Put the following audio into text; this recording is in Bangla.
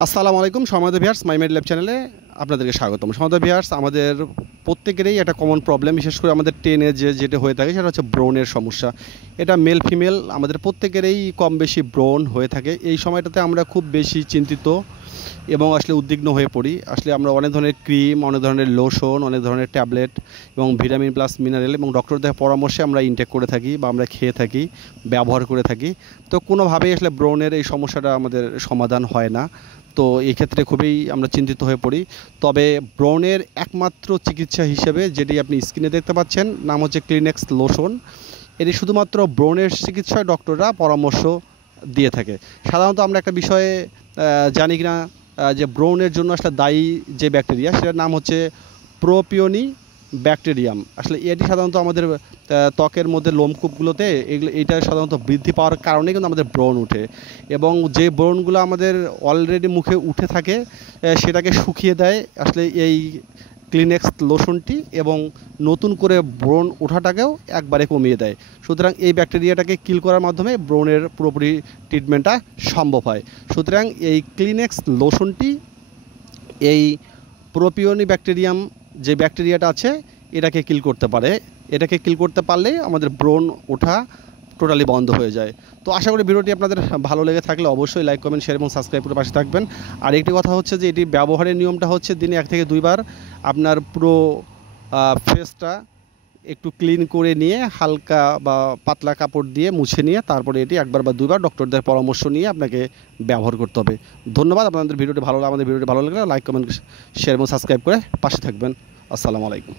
আসসালামু আলাইকুম সম্মানিত ভিউয়ার্স মাই মেড ল্যাব চ্যানেলে আপনাদেরকে স্বাগতম। সম্মানিত ভিউয়ার্স, আমাদের প্রত্যেকেরই একটা কমন প্রবলেম, বিশেষ করে আমাদের টেনে যেটা হয়ে থাকে সেটা হচ্ছে ব্রণের সমস্যা। এটা মেল ফিমেল আমাদের প্রত্যেকেরই কম বেশি ব্রণ হয়ে থাকে। এই সময়টাতে আমরা খুব বেশি চিন্তিত এবং আসলে উদ্বিগ্ন হয়ে পড়ি। আসলে আমরা অনেক ধরনের ক্রিম, অনেক ধরনের লোশন, অনেক ধরনের ট্যাবলেট এবং ভিটামিন প্লাস মিনারেল এবং ডক্টরদের পরামর্শে আমরা ইনটেক করে থাকি বা আমরা খেয়ে থাকি, ব্যবহার করে থাকি। তো কোনোভাবেই আসলে ব্রণের এই সমস্যাটা আমাদের সমাধান হয় না। তো এই ক্ষেত্রে খুবই আমরা চিন্তিত হয়ে পড়ি। তবে ব্রণের একমাত্র চিকিৎসা হিসেবে যেটি আপনি স্ক্রিনে দেখতে পাচ্ছেন, নাম হচ্ছে ক্লিনেক্স লোশন। এটি শুধুমাত্র ব্রণের চিকিৎসায় ডক্টররা পরামর্শ দিয়ে থাকে। সাধারণত আমরা একটা বিষয়ে জানি কিনা যে ব্রণের জন্য আসলে দায়ী যে ব্যাকটেরিয়া, সেটার নাম হচ্ছে প্রোপিওনি ব্যাকটেরিয়াম। আসলে এটি সাধারণত আমাদের ত্বকের মধ্যে লোমকূপগুলোতে এইটা সাধারণত বৃদ্ধি পাওয়ার কারণে কিন্তু আমাদের ব্রণ উঠে, এবং যে ব্রণগুলো আমাদের অলরেডি মুখে উঠে থাকে সেটাকে শুকিয়ে দেয় আসলে এই ক্লিনেক্স লোশনটি, এবং নতুন করে ব্রণ ওঠাটাকেও একবারে কমিয়ে দেয়। সুতরাং এই ব্যাকটেরিয়াটাকে কিল করার মাধ্যমে ব্রণের পুরোপুরি ট্রিটমেন্টটা সম্ভব হয়। সুতরাং এই ক্লিনেক্স লোশনটি এই প্রোপিওনি ব্যাকটেরিয়াম যে ব্যাকটেরিয়াটা আছে এটাকে কিল করতে পারে। এটাকে কিল করতে পারলে আমাদের ব্রণ ওঠা টোটালি বন্ধ হয়ে যায়। তো আশা করি ভিডিওটি আপনাদের ভালো লেগে থাকলে অবশ্যই লাইক, কমেন্ট, শেয়ার এবং সাবস্ক্রাইব করে পাশে থাকবেন। আর একটি কথা হচ্ছে যে এটি ব্যবহারের নিয়মটা হচ্ছে দিনে 1 থেকে 2 বার আপনার পুরো ফেসটা একটু ক্লিন করে নিয়ে হালকা বা পাতলা কাপড় দিয়ে মুছে নিয়ে তারপরে এটি 1 বার বা 2 বার ডক্টরদের পরামর্শ নিয়ে আপনাকে ব্যবহার করতে হবে। ধন্যবাদ। আমাদের ভিডিওটি ভালো লাগলে লাইক, কমেন্ট, শেয়ার এবং সাবস্ক্রাইব করে পাশে থাকবেন। আসসালামু আলাইকুম।